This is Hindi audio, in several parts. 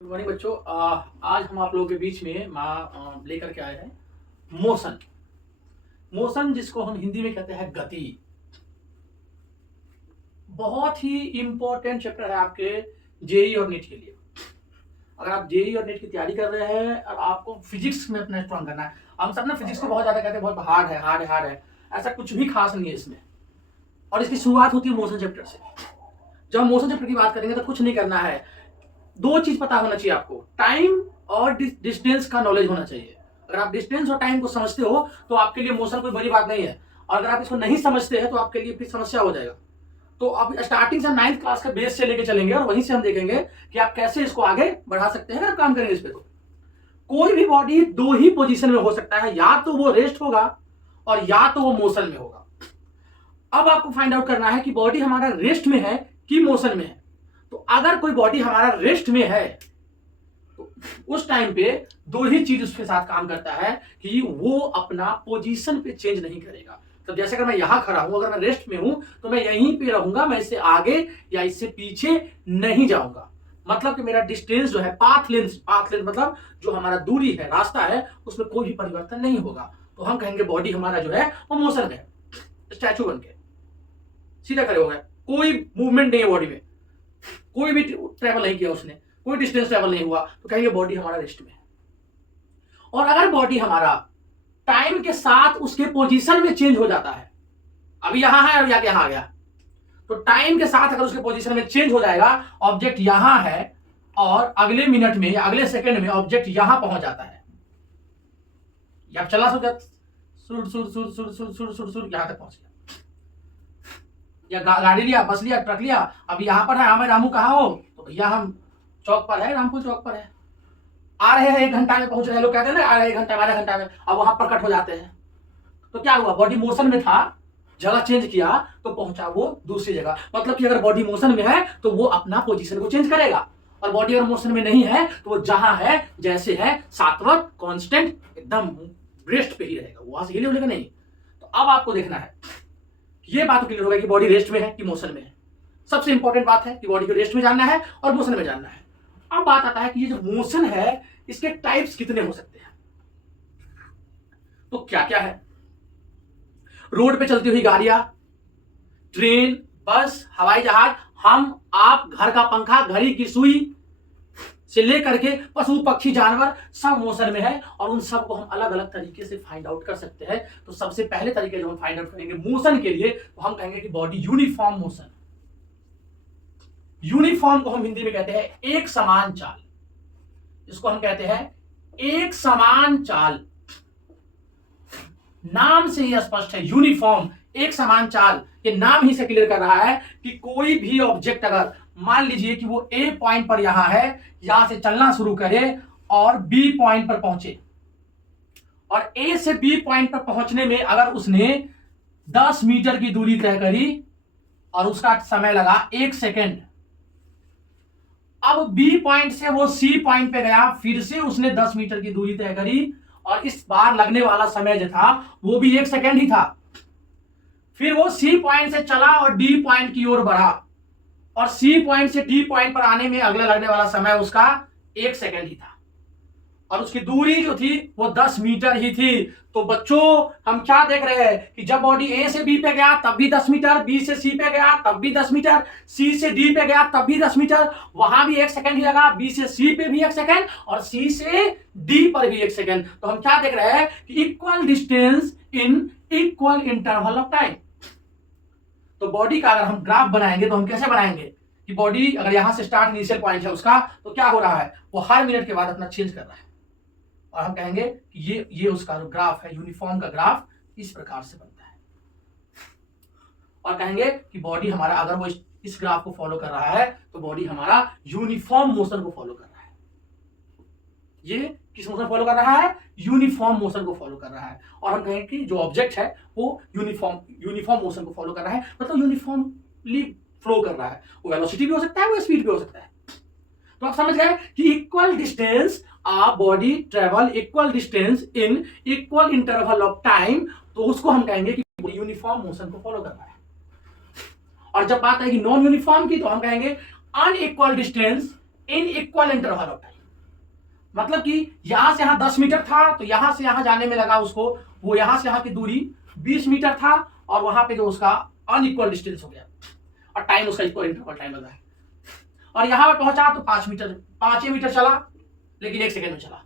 गुड मॉर्निंग बच्चों। आज हम आप लोगों के बीच में लेकर के आए हैं मोशन। मोशन जिसको हम हिंदी में कहते हैं गति। बहुत ही इंपॉर्टेंट चैप्टर है आपके जेई और नीट के लिए। अगर आप जेई और नीट की तैयारी कर रहे हैं और आपको फिजिक्स में अपना स्ट्रॉन्ग करना है, हम सब ना फिजिक्स को बहुत ज्यादा कहते हैं बहुत हार्ड है हार्ड है हार्ड है, ऐसा कुछ भी खास नहीं है इसमें। और इसकी शुरुआत होती है मोशन चैप्टर से। जब हम मोशन चैप्टर की बात करेंगे तो कुछ नहीं करना है, दो चीज पता होना चाहिए आपको, टाइम और डिस्टेंस का नॉलेज होना चाहिए। अगर आप डिस्टेंस और टाइम को समझते हो तो आपके लिए मोशन कोई बड़ी बात नहीं है, और अगर आप इसको नहीं समझते हैं तो आपके लिए फिर समस्या हो जाएगा। तो अब स्टार्टिंग से 9th क्लास के बेस से लेके चलेंगे और वहीं से हम देखेंगे कि आप कैसे इसको आगे बढ़ा सकते हैं अगर आप काम करेंगे इस पे। तो कोई भी बॉडी दो ही पोजीशन में हो सकता है, या तो वो रेस्ट होगा और या तो वो मोशन में होगा। अब आपको फाइंड आउट करना है कि बॉडी हमारा रेस्ट में है कि मोशन में है। तो अगर कोई बॉडी हमारा रेस्ट में है तो उस टाइम पे दो ही चीज उसके साथ काम करता है कि वो अपना पोजीशन पे चेंज नहीं करेगा। तो जैसे अगर मैं यहां खड़ा हूं, अगर मैं रेस्ट में हूं तो मैं यहीं पे रहूंगा, मैं इससे आगे या इससे पीछे नहीं जाऊंगा। मतलब कि मेरा डिस्टेंस जो है, पाथ लेंथ मतलब जो हमारा दूरी है, रास्ता है, उसमें कोई भी परिवर्तन नहीं होगा। तो हम कहेंगे बॉडी हमारा जो है वो मोशन में है, स्टैचू बन के सीधा खड़े हो गए, कोई मूवमेंट नहीं है बॉडी में, कोई भी ट्रेवल नहीं किया उसने, कोई डिस्टेंस ट्रेवल नहीं हुआ, तो कहेंगे बॉडी हमारा रेस्ट में है। और अगर बॉडी हमारा टाइम के साथ उसके पोजीशन में चेंज हो जाता है, अभी यहां है और यहां आ गया, तो टाइम के साथ अगर उसके पोजीशन में चेंज हो जाएगा, ऑब्जेक्ट यहां है और अगले मिनट में या अगले सेकंड में ऑब्जेक्ट यहां पहुंच जाता है, या चला सुर सुर सुर सुर सुर सुर सुर सुर यहां तक पहुंच गया, या गाड़ी लिया, बस लिया, ट्रक लिया, अब यहां पर है, हाँ मैं रामू कहाँ हो, तो भैया हम चौक पर है, रामपुर चौक पर है, आ रहे हैं 1 घंटा में पहुंच रहे हैं, लोग कहते हैं ना आ रहे हैं 1 घंटा में, आधा घंटा में, अब वहां प्रकट हो जाते हैं। तो क्या हुआ, बॉडी मोशन में था, जगह चेंज किया तो पहुंचा वो दूसरी जगह। मतलब कि अगर बॉडी मोशन में है तो वो अपना पोजीशन को चेंज करेगा, और बॉडी अगर मोशन में नहीं है तो वो जहां है जैसे है सात्वत कांस्टेंट एकदम रेस्ट पे ही रहेगा, वहां से हिले उलेगा नहीं। तो अब आपको देखना है, ये बात क्लियर होगा कि बॉडी रेस्ट में है कि मोशन में है। सबसे इंपॉर्टेंट बात है कि बॉडी को रेस्ट में जानना है और मोशन में जानना है। अब बात आता है कि ये जो मोशन है इसके टाइप्स कितने हो सकते हैं। तो क्या क्या है, रोड पे चलती हुई गाड़ियां, ट्रेन, बस, हवाई जहाज, हम आप, घर का पंखा, घड़ी की सुई से लेकर के पशु पक्षी जानवर सब मोशन में है, और उन सब को हम अलग अलग तरीके से फाइंड आउट कर सकते हैं। तो सबसे पहले तरीके जो हम फाइंड आउट करेंगे मोशन के लिए, तो हम कहेंगे कि बॉडी यूनिफॉर्म मोशन। यूनिफॉर्म को हम हिंदी में कहते हैं एक समान चाल, इसको हम कहते हैं एक समान चाल। नाम से ही स्पष्ट है, यूनिफॉर्म एक समान चाल, ये नाम ही से क्लियर कर रहा है कि कोई भी ऑब्जेक्ट अगर मान लीजिए कि वो ए पॉइंट पर यहां है, यहां से चलना शुरू करे और बी पॉइंट पर पहुंचे, और ए से बी पॉइंट पर पहुंचने में अगर उसने 10 मीटर की दूरी तय करी और उसका समय लगा 1 सेकेंड, अब बी पॉइंट से वो सी पॉइंट पे गया, फिर से उसने 10 मीटर की दूरी तय करी, और इस बार लगने वाला समय जो था वो भी 1 सेकेंड ही था। फिर वो सी पॉइंट से चला और डी पॉइंट की ओर बढ़ा, और सी पॉइंट से डी पॉइंट पर आने में अगला लगने वाला समय उसका 1 सेकेंड ही था, और उसकी दूरी जो थी वो 10 मीटर ही थी। तो बच्चों हम क्या देख रहे हैं कि जब बॉडी ए से बी पे गया तब भी 10 मीटर, बी से सी पे गया तब भी 10 मीटर, सी से डी पे गया तब भी 10 मीटर, वहां भी 1 सेकेंड ही लगा, बी से सी पे भी 1 सेकेंड और सी से डी पर भी 1 सेकेंड। तो हम क्या देख रहे हैं कि equal distance in equal interval of time. तो बॉडी का अगर हम ग्राफ बनाएंगे तो हम कैसे बनाएंगे कि बॉडी अगर यहां से स्टार्ट इनिशियल पॉइंट है उसका, तो क्या हो रहा है, वो हर मिनट के बाद अपना चेंज कर रहा है, और हम कहेंगे कि ये उसका जो ग्राफ है, यूनिफॉर्म का ग्राफ इस प्रकार से बनता है। और कहेंगे कि बॉडी हमारा अगर वो इस ग्राफ को फॉलो कर रहा है तो बॉडी हमारा यूनिफॉर्म मोशन को फॉलो कर रहा है। ये किस मोशन फॉलो कर रहा है, यूनिफॉर्म मोशन को फॉलो कर रहा है। और हम कहेंगे कि जो ऑब्जेक्ट है वो यूनिफॉर्म मोशन को फॉलो कर रहा है, मतलब यूनिफॉर्मली फ्लो कर रहा है। वो वेलोसिटी भी हो सकता है, वो स्पीड भी हो सकता है। तो आप समझ गए कि equal distance a body travel equal distance in equal interval of time, तो उसको हम कहेंगे कि यूनिफॉर्म मोशन को फॉलो कर रहा है। और जब बात आएगी नॉन यूनिफॉर्म की, तो हम कहेंगे unequal distance in equal interval of time. मतलब कि यहां से यहां 10 मीटर था तो यहां से यहां जाने में लगा उसको, वो यहां से यहां की दूरी 20 मीटर था और वहां पे जो उसका अनइक्वल डिस्टेंस हो गया और टाइम उसका इक्वल इंटरवल टाइम लगा है। और यहां पर पहुंचा तो 5 मीटर चला लेकिन 1 सेकेंड में चला।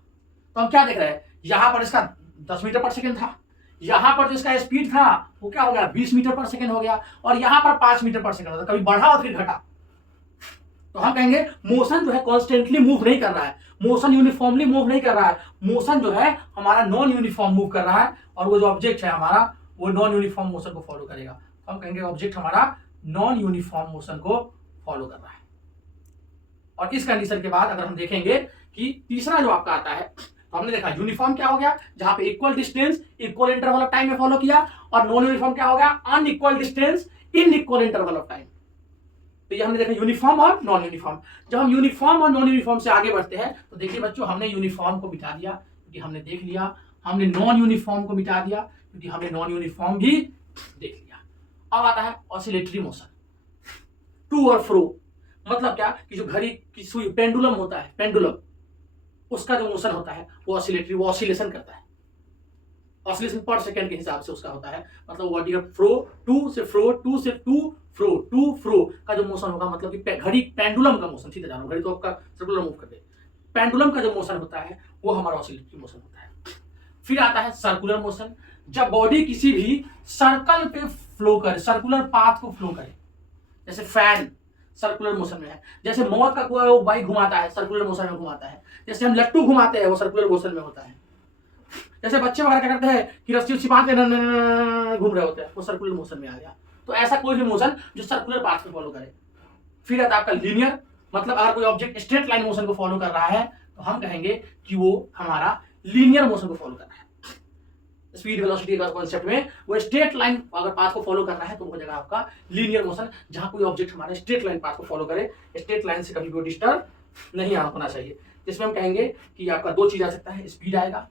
तो हम क्या देख रहे हैं, यहां पर इसका 10 मीटर पर सेकेंड था, यहां पर जो इसका स्पीड था वो क्या हो गया 20 मीटर पर सेकेंड हो गया, और यहां पर 5 मीटर पर सेकेंड होता, कभी बढ़ा और फिर घटा। तो हम कहेंगे मोशन जो है कॉन्स्टेंटली मूव नहीं कर रहा है, मोशन यूनिफॉर्मली मूव नहीं कर रहा है, मोशन जो है हमारा नॉन यूनिफॉर्म मूव कर रहा है, और वो जो ऑब्जेक्ट है हमारा वो नॉन यूनिफॉर्म मोशन को फॉलो करेगा। तो हम कहेंगे ऑब्जेक्ट हमारा नॉन यूनिफॉर्म मोशन को फॉलो कर रहा है। और इस कंडीशन के बाद अगर हम देखेंगे कि तीसरा जो आपका आता है, तो हमने देखा यूनिफॉर्म क्या हो गया, जहां पे equal distance equal interval of time में फॉलो किया, और नॉन यूनिफॉर्म क्या हो गया, unequal distance in equal interval of time. तो ये हमने देखा यूनिफॉर्म और नॉन यूनिफॉर्म। जब हम यूनिफॉर्म और नॉन यूनिफॉर्म से आगे बढ़ते हैं तो देखिए बच्चों, हमने यूनिफॉर्म को मिटा दिया क्योंकि हमने देख लिया, हमने नॉन यूनिफॉर्म को मिटा दिया क्योंकि हमने नॉन यूनिफॉर्म भी देख लिया। अब आता है ऑसिलेटरी मोशन, टू और फ्रो। मतलब क्या कि जो घड़ी की सुई पेंडुलम होता है, पेंडुलम उसका जो मोशन होता है वो ऑसिलेटरी, वो ऑसिलेशन करता है, ऑसिलेशन पर सेकंड के हिसाब से उसका होता है। मतलब बॉडी का फ्रो, टू से फ्रो, टू से टू फ्रो, टू फ्रो का जो मोशन होगा, मतलब कि घड़ी पेंडुलम का मोशन, सीधे जाना, घड़ी तो आपका सर्कुलर मूव करते हैं, पेंडुलम का जो मोशन होता है वो हमारा ऑसिलेटरी मोशन होता है। फिर आता है सर्कुलर मोशन, जब बॉडी किसी भी सर्कल पे फ्लो करे, सर्कुलर पाथ को फ्लो करे, जैसे फैन सर्कुलर मोशन में है, जैसे मौत का कुआं वो बाइक घुमाता है सर्कुलर मोशन में घुमाता है, जैसे हम लट्टू घुमाते हैं वो सर्कुलर मोशन में होता है, जैसे बच्चे वगैरह क्या करते हैं कि रस्सी उसी बांध के घूम रहे होते हैं, वो सर्कुलर मोशन में आ गया। तो ऐसा कोई भी मोशन जो सर्कुलर पाथ में फॉलो करे। फिर आता है आपका लीनियर, मतलब अगर कोई ऑब्जेक्ट स्ट्रेट लाइन मोशन को फॉलो कर रहा है तो हम कहेंगे कि वो हमारा लीनियर मोशन को फॉलो कर रहा है। स्पीड वेलोसिटी का कॉन्सेप्ट में वो स्ट्रेट लाइन अगर पाथ को फॉलो कर रहा है तो वो हो जाएगा आपका लीनियर मोशन, जहां कोई ऑब्जेक्ट हमारे स्ट्रेट लाइन पाथ को फॉलो करे, स्ट्रेट लाइन से कभी कोई डिस्टर्ब नहीं होना चाहिए। जिसमें हम कहेंगे कि आपका दो चीज आ सकता है, स्पीड आएगा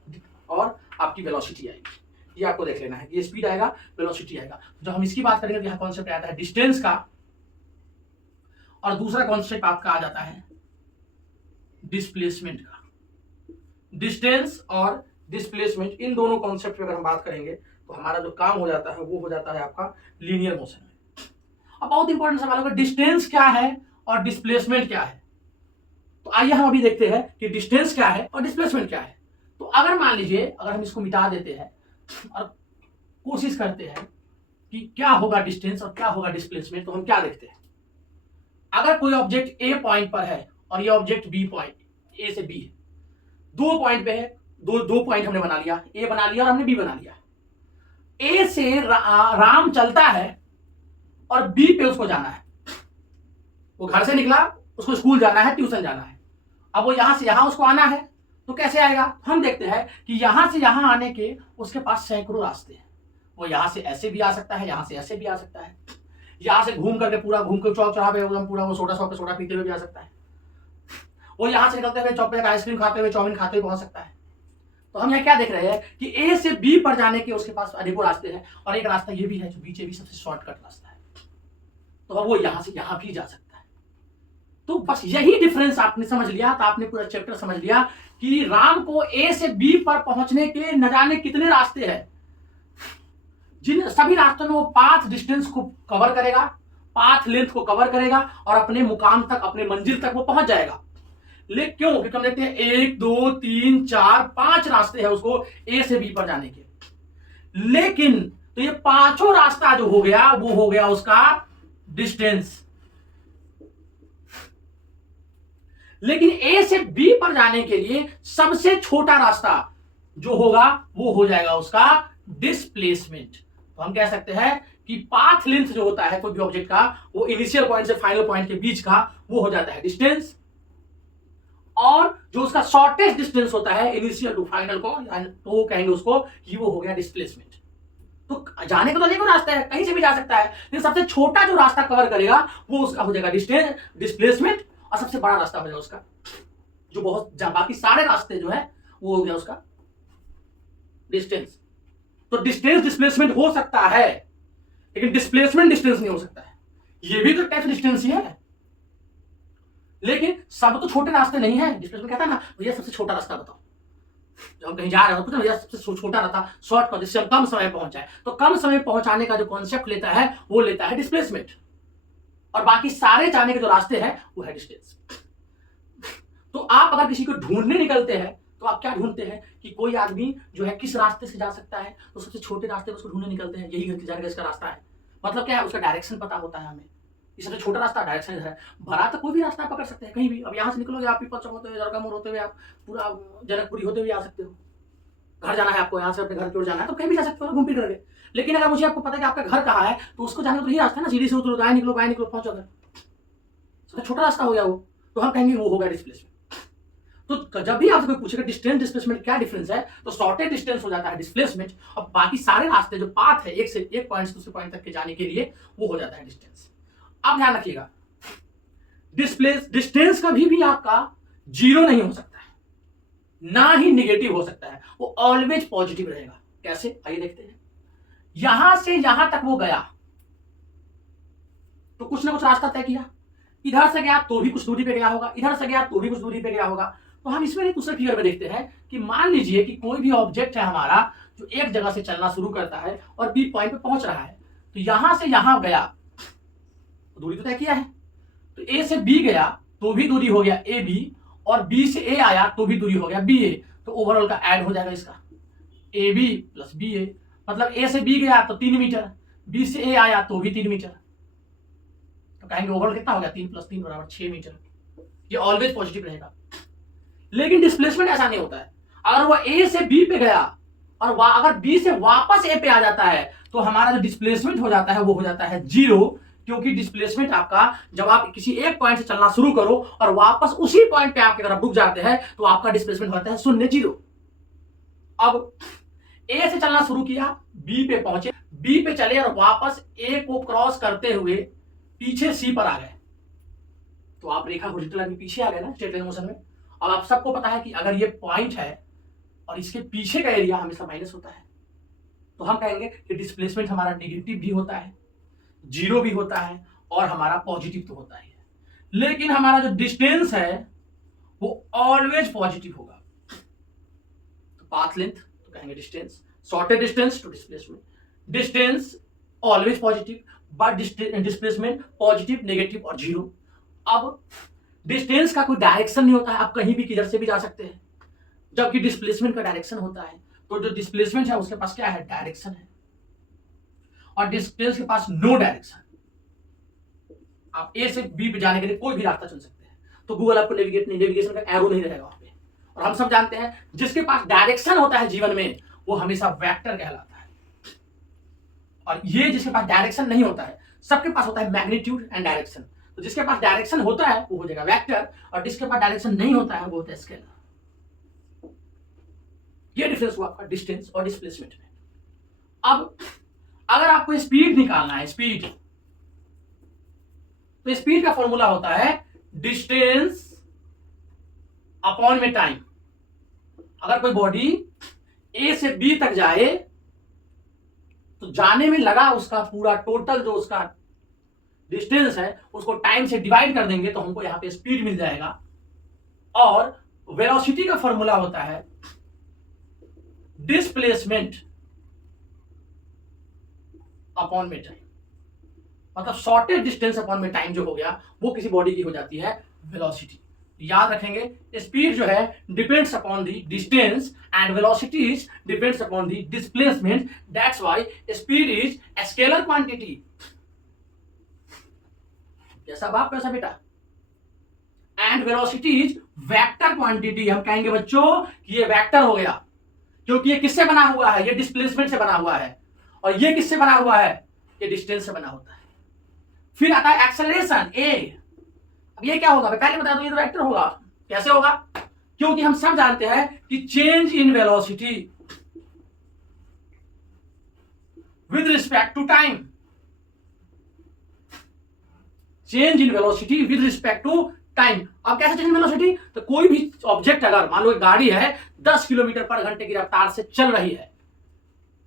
और आपकी वेलोसिटी आएगी। ये आपको देख लेना है, ये स्पीड आएगा, वेलोसिटी आएगा। जब हम इसकी बात करेंगे तो यहाँ कॉन्सेप्ट आता है डिस्टेंस का, और दूसरा कॉन्सेप्ट आपका आ जाता है डिस्प्लेसमेंट का। डिस्टेंस और डिस्प्लेसमेंट, इन दोनों कॉन्सेप्ट पे अगर हम बात करेंगे तो हमारा जो काम हो जाता है वो हो जाता है आपका लीनियर मोशन में। अब बहुत इंपॉर्टेंट सवाल होगा, डिस्टेंस क्या है और डिस्प्लेसमेंट क्या है। तो आइए हम अभी देखते हैं कि डिस्टेंस क्या है और डिस्प्लेसमेंट क्या है। तो अगर मान लीजिए अगर हम इसको मिटा देते हैं और कोशिश करते हैं कि क्या होगा डिस्टेंस और क्या होगा डिस्प्लेसमेंट, तो हम क्या देखते हैं, अगर कोई ऑब्जेक्ट ए पॉइंट पर है और ये ऑब्जेक्ट बी पॉइंट, ए से बी है, दो पॉइंट पे है, दो पॉइंट हमने बना लिया, ए बना लिया और हमने बी बना लिया। ए से राम चलता है और बी पे उसको जाना है, वो घर से निकला, उसको स्कूल जाना है, ट्यूशन जाना है। अब वो यहां से यहां उसको आना है तो कैसे आएगा, हम देखते हैं कि यहां से यहां आने के उसके पास सैकड़ों रास्ते हैं। वो यहां से ऐसे भी आ सकता है, यहां से ऐसे भी आ सकता है, यहां से घूम करके पूरा घूम कर चौक चौराहे पे पूरा वो सोडा शॉप पे सोडा पीते हुए भी आ सकता है, वो यहां से निकलते हुए चौक पे आइसक्रीम खाते हुए, चाउमीन खाते हुए पहुंच सकता है। तो हम यहाँ क्या देख रहे हैं कि ए से बी पर जाने के उसके पास अनेकों रास्ते हैं, और एक रास्ता ये भी है जो बीच भी सबसे शॉर्टकट रास्ता है, तो अब वो यहां से यहां भी जा सकता है। तो बस यही डिफरेंस आपने समझ लिया तो आपने पूरा चैप्टर समझ लिया कि राम को ए से बी पर पहुंचने के न जाने कितने रास्ते हैं, जिन सभी रास्तों में वो पाथ डिस्टेंस को कवर करेगा, पाथ लेंथ को कवर करेगा और अपने मुकाम तक, अपने मंजिल तक वो पहुंच जाएगा। लेकिन क्यों, क्योंकि हम देखते हैं 1 2 3 4 5 रास्ते हैं उसको ए से बी पर जाने के, लेकिन तो ये पांचों रास्ता जो हो गया वो हो गया उसका डिस्टेंस। लेकिन ए से बी पर जाने के लिए सबसे छोटा रास्ता जो होगा वो हो जाएगा उसका डिस्प्लेसमेंट। तो हम कह सकते हैं कि पाथ लेंथ जो होता है कोई भी ऑब्जेक्ट का, वो इनिशियल पॉइंट से फाइनल पॉइंट के बीच का वो हो जाता है डिस्टेंस, और जो उसका शॉर्टेस्ट डिस्टेंस होता है इनिशियल टू फाइनल को, तो वो कहेंगे उसको कि वो हो गया डिस्प्लेसमेंट। तो जाने का तो अनेकों रास्ता है, कहीं से भी जा सकता है, लेकिन सबसे छोटा जो रास्ता कवर करेगा वो उसका हो जाएगा डिस्प्लेसमेंट, और सबसे बड़ा रास्ता हो जाएगा उसका जो बहुत बाकी सारे रास्ते जो है वो हो गया उसका डिस्टेंस। तो डिस्टेंस डिस्प्लेसमेंट हो सकता है लेकिन डिस्प्लेसमेंट डिस्टेंस नहीं हो सकता है, ये भी तो टाइप डिस्टेंस ही है। लेकिन सब तो छोटे रास्ते नहीं है। डिस्प्लेसमेंट कहता है ना भैया सबसे छोटा रास्ता बताओ, जब हम कहीं जा रहे हो तो भैया सबसे छोटा रास्ता शॉर्टकट जिससे हम कम समय पहुंच जाए। तो कम समय पहुंचाने का जो कॉन्सेप्ट लेता है वो लेता है डिस्प्लेसमेंट, और बाकी सारे जाने के जो रास्ते हैं वो है डिस्टेंस। तो आप अगर किसी को ढूंढने निकलते हैं तो आप क्या ढूंढते हैं कि कोई आदमी जो है किस रास्ते से जा सकता है, तो सबसे छोटे रास्ते उसको ढूंढने निकलते हैं, यही घर की जाने का इसका रास्ता है। मतलब क्या है, उसका डायरेक्शन पता होता है हमें, ये सबसे छोटा रास्ता डायरेक्शन है। भरा तो कोई भी रास्ता आप पकड़ सकते हैं कहीं भी। अब यहाँ से निकलोगे आप पीपल चौक होते हुए, जरगा मोड़ होते हुए, आप पूरा जनकपुरी होते हुए आ सकते हो। घर जाना है आपको, यहाँ से अपने घर की ओर जाना है तो कहीं भी जा सकते हो घूम फिर करके। लेकिन अगर मुझे आपको पता है कि आपका घर कहाँ है तो उसको जाने का तो यही रास्ता है ना, सीधी से उतरो, गाय निकलो पहुंचो घर। सबसे छोटा रास्ता हो गया वो, तो हम कहेंगे वो होगा डिस्प्लेसमेंट। तो जब भी आपसे कोई पूछेगा डिस्टेंस डिस्प्लेसमेंट क्या डिफरेंस है, तो शॉर्टेज डिस्टेंस हो जाता है डिस्प्लेसमेंट, और बाकी सारे रास्ते जो पाथ है एक पॉइंट से दूसरे पॉइंट तक के जाने के लिए वो हो जाता है डिस्टेंस। अब ध्यान रखिएगा, डिस्टेंस कभी भी आपका जीरो नहीं हो सकता है, ना ही निगेटिव हो सकता है, वो ऑलवेज पॉजिटिव रहेगा। कैसे, आइए देखते हैं। यहां से यहां तक वो गया तो कुछ ना कुछ रास्ता तय किया, इधर से गया तो भी कुछ दूरी पे गया होगा, इधर से गया तो भी कुछ दूरी पे गया होगा। तो हम इसमें एक दूसरे फिगर में देखते हैं कि मान लीजिए कि कोई भी ऑब्जेक्ट है हमारा जो एक जगह से चलना शुरू करता है और बी पॉइंट पे पहुंच रहा है, तो यहां से यहां गया तो दूरी तो तय किया है, तो ए से बी गया तो भी दूरी हो गया ए बी, और बी से ए आया तो भी दूरी हो गया बी ए। तो ओवरऑल का ऐड हो जाएगा इसका ए बी प्लस बी ए, मतलब ए से बी गया तो 3 मीटर, बी से ए आया तो भी 3 मीटर, तो कहेंगे ओवरऑल कितना हो गया 3 + 3 = 6 मीटर। ये ऑलवेज पॉजिटिव रहेगा। लेकिन डिस्प्लेसमेंट ऐसा नहीं होता है, अगर वह ए से बी पे गया और अगर बी से वापस ए पे आ जाता है तो हमारा जो डिस्प्लेसमेंट हो जाता है वो हो जाता है 0, क्योंकि डिस्प्लेसमेंट आपका जब आप किसी एक पॉइंट से चलना शुरू करो और वापस उसी पॉइंट पे आपकी तरफ रुक जाते हैं तो आपका डिस्प्लेसमेंट होता है 0 0। अब ए से चलना शुरू किया, बी पे पहुंचे, बी पे चले और वापस ए को क्रॉस करते हुए पीछे सी पर आ गए, तो आप रेखा हॉरिजॉन्टल लाइन के पीछे आ गए ना स्ट्रेट लाइन मोशन में। अब आप सबको पता है कि अगर ये पॉइंट है और इसके पीछे का एरिया हमेशा माइनस होता है, तो हम कहेंगे कि डिस्प्लेसमेंट हमारा नेगेटिव भी होता है, 0 भी होता है, और हमारा पॉजिटिव तो होता ही है। लेकिन हमारा जो डिस्टेंस है वो ऑलवेज पॉजिटिव होगा। तो पाथ लेंथ तो कहेंगे distance, shortest distance to displacement, distance always positive but displacement positive, negative और 0। अब डिस्टेंस का कोई डायरेक्शन नहीं होता है, आप कहीं भी किधर से भी जा सकते हैं, जबकि डिस्प्लेसमेंट का डायरेक्शन होता है। तो जो डिस्प्लेसमेंट है उसके पास क्या है, डायरेक्शन है, और डिस्टेंस के पास नो डायरेक्शन। आप ए से बी पे जाने के लिए कोई भी रास्ता चुन सकते हैं, तो गूगल आपको नेविगेशन का एरो नहीं रहेगा वहां पे। और हम सब जानते हैं जिसके पास डायरेक्शन होता है जीवन में वो हमेशा वेक्टर कहलाता है, और ये जिसके पास डायरेक्शन नहीं होता है, सबके पास होता है मैग्नीट्यूड एंड डायरेक्शन। तो जिसके पास डायरेक्शन होता है वो हो जाएगा वेक्टर, और जिसके पास डायरेक्शन नहीं होता है वो होता है स्केलर। ये डिफरेंस हुआ आपका डिस्टेंस और डिस्प्लेसमेंट में। अब अगर आपको स्पीड निकालना है, स्पीड, तो स्पीड का फॉर्मूला होता है डिस्टेंस अपॉन में टाइम। अगर कोई बॉडी ए से बी तक जाए तो जाने में लगा उसका पूरा टोटल जो उसका डिस्टेंस है उसको टाइम से डिवाइड कर देंगे तो हमको यहां पे स्पीड मिल जाएगा। और वेलोसिटी का फॉर्मूला होता है डिस्प्लेसमेंट अपॉन में टाइम, मतलब शॉर्टेज डिस्टेंस अपॉन में टाइम जो हो गया वो किसी बॉडी की हो जाती है वेलोसिटी। याद रखेंगे स्पीड जो है depends upon the distance and velocity is depends upon the displacement, that's why speed is a scalar quantity. जैसा बाप वैसा बेटा, and velocity is vector quantity. हम कहेंगे बच्चों कि ये वेक्टर हो गया क्योंकि ये किससे बना हुआ है, ये डिस्प्लेसमेंट से बना हुआ है, और ये किससे बना हुआ है, ये डिस्टेंस से बना होता है। फिर आता है एक्सेलरेशन ए। अब ये क्या होगा, पहले बता दो, ये तो वेक्टर होगा। कैसे होगा, क्योंकि हम सब जानते हैं कि change in velocity with respect to time, change in velocity with respect to time. अब कैसे चेंज इन वेलोसिटी, तो कोई भी ऑब्जेक्ट अगर मान लो गाड़ी है 10 किलोमीटर पर घंटे की रफ्तार से चल रही है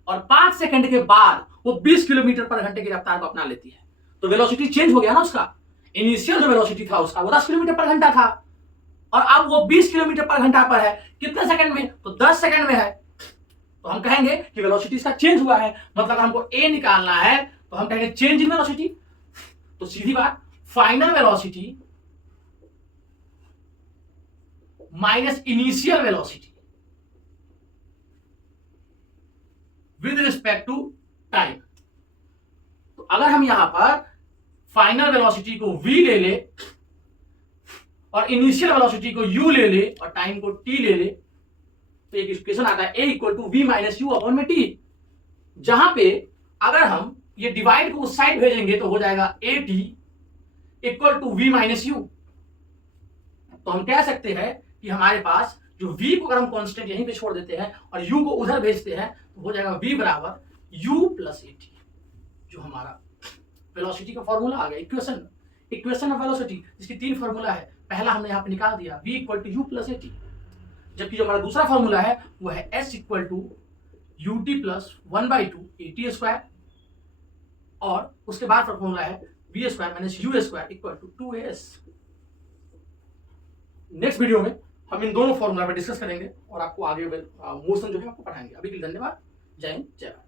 और 5 सेकंड के बाद वो 20 किलोमीटर पर घंटे की रफ्तार को अपना लेती है, तो वेलोसिटी चेंज हो गया ना उसका। इनिशियल जो वेलोसिटी था उसका वो 10 किलोमीटर पर घंटा था, और अब वो 20 किलोमीटर पर घंटा पर है। कितने सेकंड में? तो 10 सेकंड में है। तो हम कहेंगे कि वेलोसिटी इसका चेंज हुआ है, मतलब हमको ए निकालना है तो हम कहेंगे चेंज इन वेलोसिटी। तो सीधी बात, final velocity minus initial velocity with respect to time. तो अगर हम यहां पर फाइनल वेलोसिटी को v ले ले और इनिशियल वेलोसिटी को u ले ले और टाइम को t ले ले, तो एक इक्वेशन आता है a equal to v minus u upon में t, जहां पे अगर हम ये डिवाइड को उस साइड भेजेंगे तो हो जाएगा at equal to v minus u. तो हम कह सकते हैं कि हमारे पास जो v को अगर हम कांस्टेंट यहीं पे छोड़ देते हैं और u को उधर भेजते हैं तो हो जाएगा v बराबर u प्लस at, जो हमारा वेलोसिटी का फॉर्मूला आ गया। इक्वेशन ऑफ वेलोसिटी जिसकी 3 फॉर्मूला है, पहला हमने यहाँ पे निकाल दिया v equal to u plus at, जबकि जो हमारा दूसरा फॉर्मूला है वो है s equal to ut plus 1/2 at square, और उसके बाद फॉर्मूला है v square minus u square equal to 2as। Next video में हम इन दोनों फॉर्मूला पर डिस्कस करेंगे और आपको आगे मोशन जो है आपको पढ़ाएंगे। अभी के लिए धन्यवाद। जय हिंद, जय भारत।